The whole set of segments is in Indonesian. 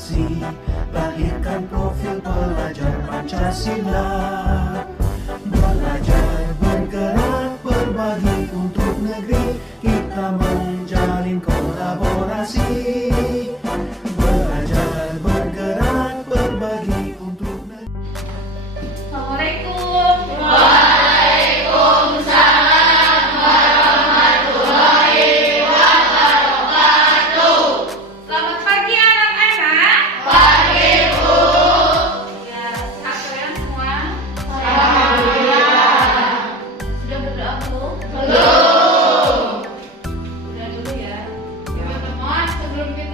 kolaborasi, lahirkan profil pelajar Pancasila. Belajar, bergerak, berbagi untuk negeri, kita menjalin kolaborasi. Belajar, bergerak, berbagi untuk negeri. Assalamualaikum. Waalaikumsalam warahmatullahi wabarakatuh. Selamat pagi anak-anak. Pagi Bu. Ya, sehat kalian semua? Alhamdulillah. Sudah berdoa belum? Belum. Udah dulu ya. Teman-teman, sebelum kita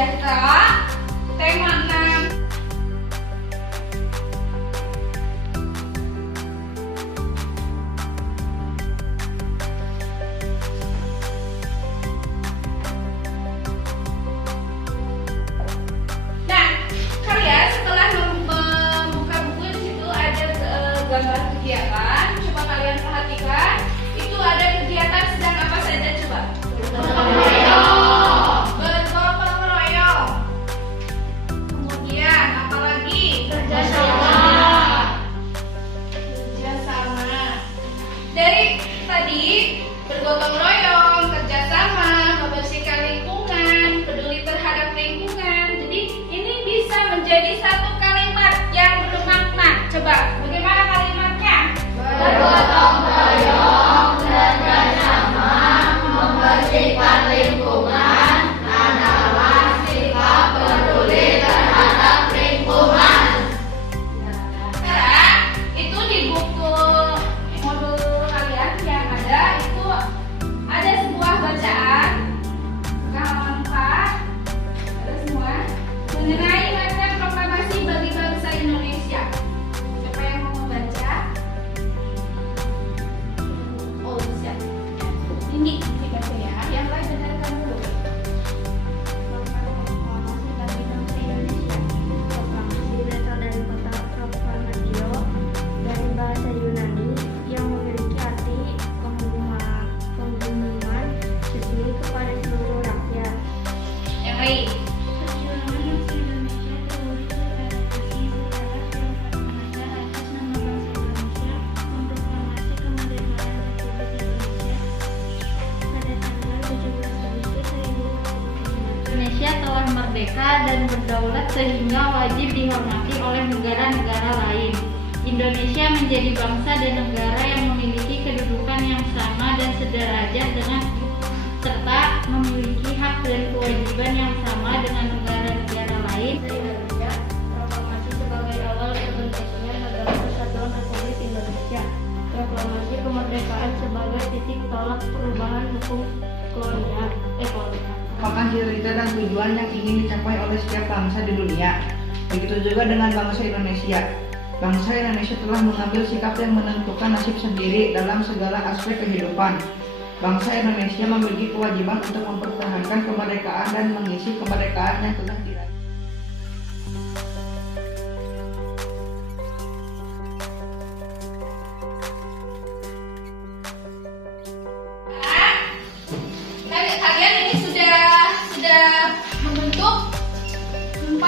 sejahtera. Tema 6. Nah, kalian setelah membuka buku di situ ada gambar kegiatan. Coba kalian perhatikan, itu ada kegiatan sedang apa saja coba? Bergotong royong. Kemudian apa lagi? Kerjasama. Dari tadi bergotong royong, kerjasama, membersihkan lingkungan, peduli terhadap lingkungan. Jadi ini bisa menjadi satu kalimat yang bermakna. Coba, bagaimana kalimatnya? Bergotong royong, kerjasama, membersihkan lingkungan adalah sikap peduli terhadap lingkungan. Sekarang itu di buku modul kalian yang ada itu ada sebuah bacaan ke halaman 4 ada semua mengenai macam proklamasi bagi bangsa Indonesia. Siapa yang mau membaca? Oh siap. Ini dibaca ya. Yang lain dengarkan dulu. Proklamasi bagi bangsa Indonesia. Proklamasi berasal dari kata proklamatio dari bahasa Yunani yang memiliki arti pengumuman resmi kepada seluruh rakyat. Yang lain. Perjuangan bangsa Indonesia terwujud ratifikasi secara keempat atas nama bangsa Indonesia memproklamasi kemerdekaan Republik Indonesia pada tanggal 17 Agustus 1945. Indonesia telah merdeka dan berdaulat sehingga wajib dihormati oleh negara-negara lain. Indonesia menjadi bangsa dan negara yang memiliki kedudukan yang sama dan sederajat dengan serta memiliki hak dan kewajiban yang sama dengan negara-negara lain. Indonesia, proklamasi sebagai awal terbentuknya Negara Kesatuan Republik Indonesia. Proklamasi kemerdekaan sebagai titik tolak perubahan hukum kolonial. Merupakan cita-cita dan tujuan yang ingin dicapai oleh setiap bangsa di dunia. Begitu juga dengan bangsa Indonesia. Bangsa Indonesia telah mengambil sikap yang menentukan nasib sendiri dalam segala aspek kehidupan. Bangsa Indonesia memiliki kewajiban untuk mempertahankan kemerdekaan dan mengisi kemerdekaan yang telah diraih. Kalian ini sudah membentuk 4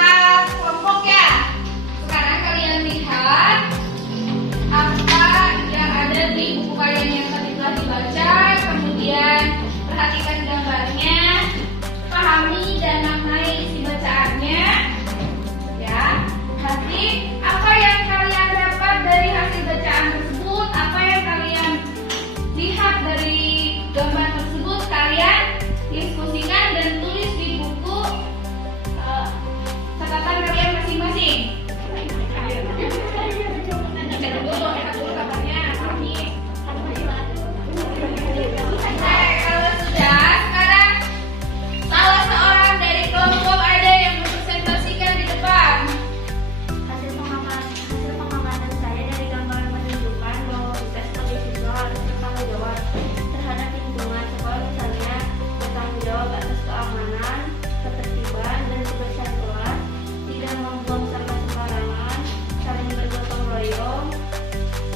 kelompok ya. Sekarang kalian lihat apa yang ada di buku kalian yang tadi telah dibaca. Kemudian perhatikan gambarnya, pahami dan maknai isi bacaannya. Ya, nanti apa yang kalian dapat dari hasil bacaan tersebut, apa yang kalian lihat dari gambar tersebut, kalian diskusikan dan tulis di buku catatan kalian masing-masing. Enak dulu kabarnya, kami. Kalau sudah, sekarang salah seorang dari kelompok ada yang mempresentasikan di depan. Hasil pengamatan saya dari gambar menunjukkan bahwa kita sebagai siswa harus bertanggung jawab terhadap lingkungan sekolah, misalnya bertanggung jawab atas keamanan, ketertiban, dan kebersihan kelas, tidak membuang sampah sembarangan, saling bergotong royong.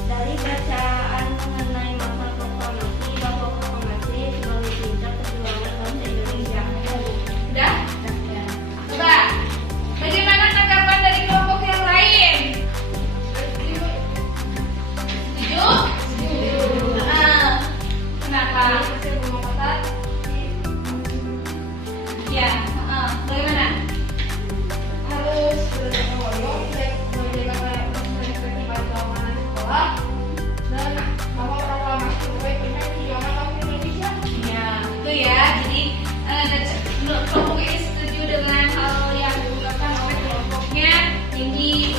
Dari bacaan mengenai makna proklamasi bahwa proklamasi sebagai puncak perjuangan bangsa Indonesia. Udah? Coba, bagaimana tanggapan dari kelompok yang lain? Setuju? Kenapa? Ya, bagaimana? Harus bergotong royong, menjaga ketertiban keamanan sekolah, dan bahwa proklamasi sebagai puncak perjuangan bangsa Indonesia. Ya, itu ya. Jadi kelompok ini setuju dengan hal yang diungkapkan oleh kelompoknya tinggi.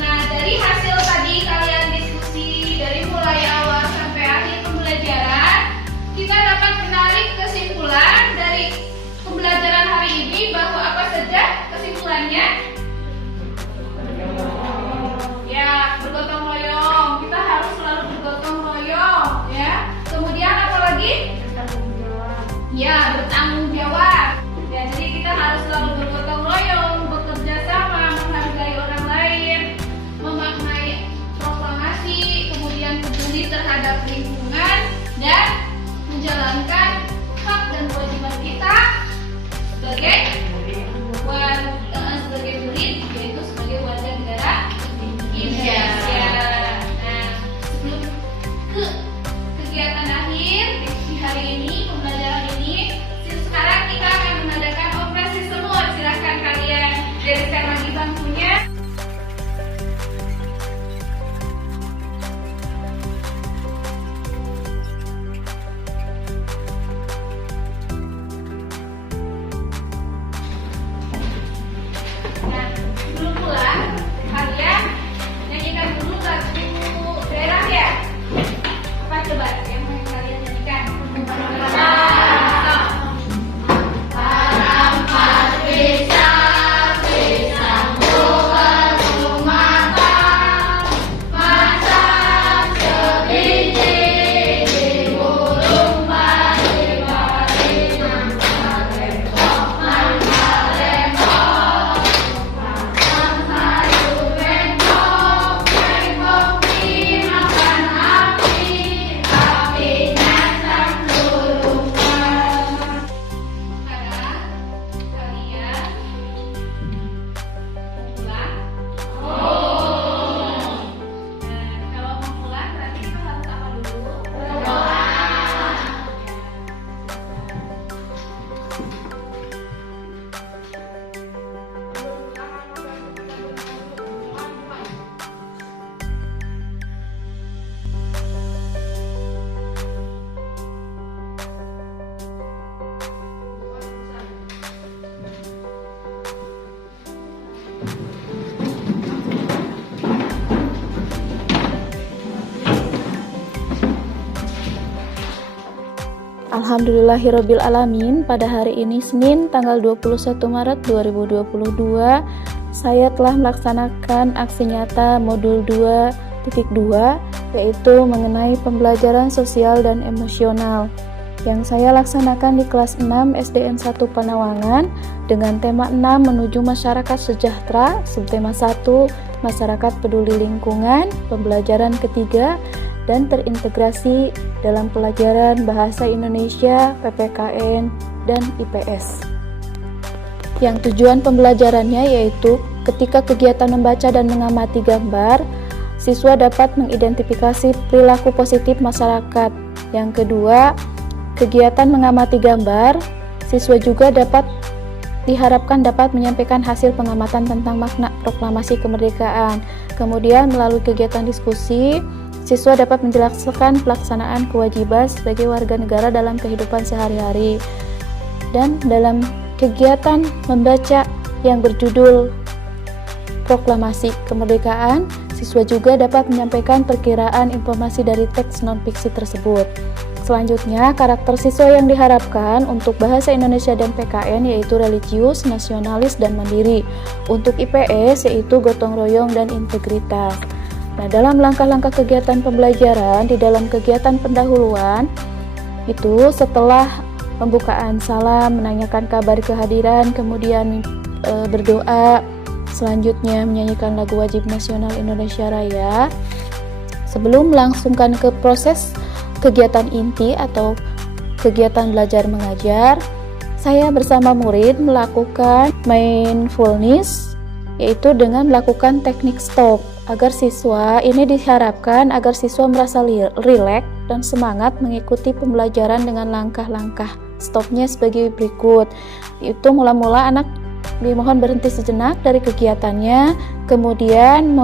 Nah, dari hasil tadi kalian diskusi dari mulai awal sampai akhir pembelajaran, kita dapat menarik kesimpulan dari pembelajaran hari ini bahwa apa saja kesimpulannya? Ya, bergotong royong. Kita harus selalu bergotong royong, ya. Kemudian apa lagi? Bertanggung jawab. Ya, bertanggung jawab. Ya, jadi kita harus selalu bergotong royong, bekerja sama, menghargai orang lain, memaknai proklamasi, kemudian peduli terhadap lingkungan dan menjalankan hak dan kewajiban kita sebagai sebagai murid, yaitu sebagai warga negara Indonesia. Nah, sebelum ke kegiatan akhir di hari ini, pembelajaran ini, sekarang kita akan mengadakan operasi semut. Silahkan kalian bereskan lagi bangkunya. Nah, sebelum pulang, kalian nyanyikan dulu lagu daerah ya. Apa coba yang mau kalian nyanyikan? Alhamdulillahirabbil alamin, pada hari ini Senin tanggal 21 Maret 2022 saya telah melaksanakan aksi nyata modul 2.2 yaitu mengenai pembelajaran sosial dan emosional yang saya laksanakan di kelas 6 SDN 1 Panawangan dengan tema 6 menuju masyarakat sejahtera, subtema 1 masyarakat peduli lingkungan, pembelajaran ketiga dan terintegrasi dalam pelajaran Bahasa Indonesia, PPKN, dan IPS. Yang tujuan pembelajarannya yaitu ketika kegiatan membaca dan mengamati gambar, siswa dapat mengidentifikasi perilaku positif masyarakat. Yang kedua, kegiatan mengamati gambar, siswa juga diharapkan dapat menyampaikan hasil pengamatan tentang makna proklamasi kemerdekaan. Kemudian melalui kegiatan diskusi, siswa dapat menjelaskan pelaksanaan kewajiban sebagai warga negara dalam kehidupan sehari-hari. Dan dalam kegiatan membaca yang berjudul Proklamasi Kemerdekaan, siswa juga dapat menyampaikan perkiraan informasi dari teks non-fiksi tersebut. Selanjutnya, karakter siswa yang diharapkan untuk Bahasa Indonesia dan PKN yaitu religius, nasionalis, dan mandiri. Untuk IPS yaitu gotong royong dan integritas. Nah, dalam langkah-langkah kegiatan pembelajaran di dalam kegiatan pendahuluan itu setelah pembukaan salam, menanyakan kabar kehadiran, kemudian berdoa, selanjutnya menyanyikan lagu wajib nasional Indonesia Raya. Sebelum melangsungkan ke proses kegiatan inti atau kegiatan belajar mengajar, saya bersama murid melakukan mindfulness, yaitu dengan melakukan teknik stop agar siswa ini diharapkan agar siswa merasa rileks dan semangat mengikuti pembelajaran dengan langkah-langkah stopnya sebagai berikut. Itu mula-mula anak dimohon berhenti sejenak dari kegiatannya, kemudian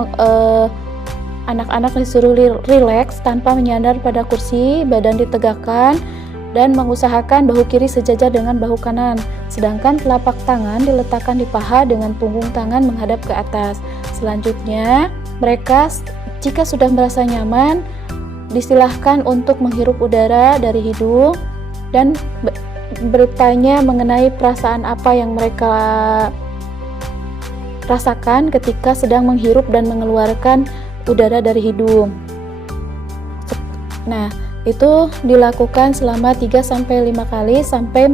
anak-anak disuruh rileks tanpa menyandar pada kursi, badan ditegakkan dan mengusahakan bahu kiri sejajar dengan bahu kanan, sedangkan telapak tangan diletakkan di paha dengan punggung tangan menghadap ke atas. Selanjutnya, mereka jika sudah merasa nyaman, disilahkan untuk menghirup udara dari hidung dan bertanya mengenai perasaan apa yang mereka rasakan ketika sedang menghirup dan mengeluarkan udara dari hidung. Nah, itu dilakukan selama 3-5 kali sampai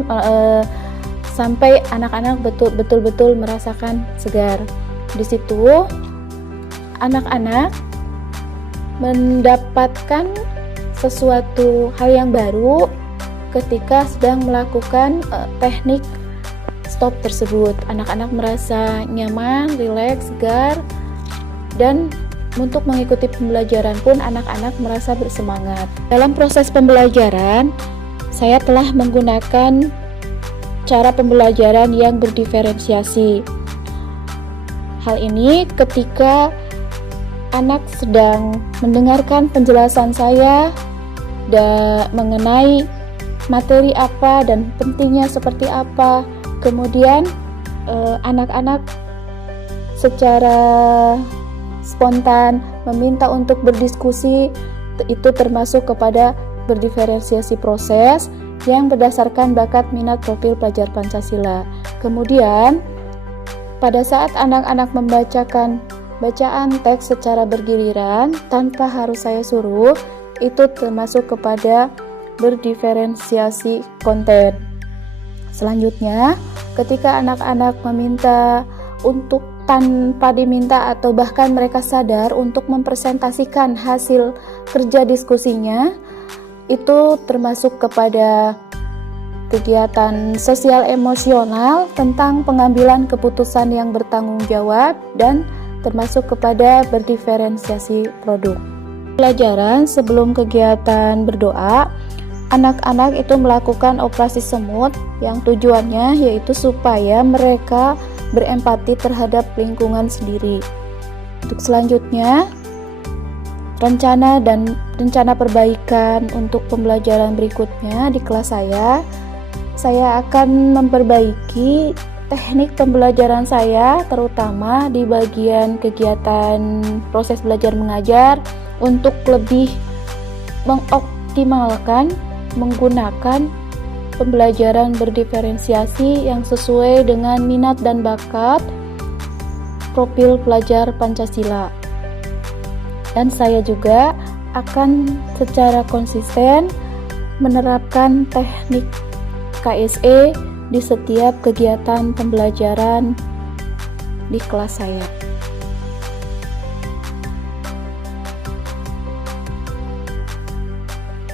anak-anak betul-betul merasakan segar. Di situ anak-anak mendapatkan sesuatu hal yang baru ketika sedang melakukan teknik stop tersebut. Anak-anak merasa nyaman, rileks, segar, dan untuk mengikuti pembelajaran pun anak-anak merasa bersemangat. Dalam proses pembelajaran, saya telah menggunakan cara pembelajaran yang berdiferensiasi. Hal ini ketika anak sedang mendengarkan penjelasan saya mengenai materi apa dan pentingnya seperti apa. Kemudian anak-anak secara spontan meminta untuk berdiskusi, itu termasuk kepada berdiferensiasi proses yang berdasarkan bakat minat profil pelajar Pancasila. Kemudian pada saat anak-anak membacakan bacaan teks secara bergiliran tanpa harus saya suruh, itu termasuk kepada berdiferensiasi konten. Selanjutnya, ketika anak-anak meminta untuk tanpa diminta atau bahkan mereka sadar untuk mempresentasikan hasil kerja diskusinya, itu termasuk kepada kegiatan sosial emosional tentang pengambilan keputusan yang bertanggung jawab dan termasuk kepada berdiferensiasi produk. Pelajaran sebelum kegiatan berdoa, anak-anak itu melakukan operasi semut yang tujuannya yaitu supaya mereka berempati terhadap lingkungan sendiri. Untuk selanjutnya, rencana perbaikan untuk pembelajaran berikutnya di kelas saya akan memperbaiki teknik pembelajaran saya, terutama di bagian kegiatan proses belajar mengajar, untuk lebih mengoptimalkan menggunakan pembelajaran berdiferensiasi yang sesuai dengan minat dan bakat profil pelajar Pancasila. Dan saya juga akan secara konsisten menerapkan teknik KSE di setiap kegiatan pembelajaran di kelas saya.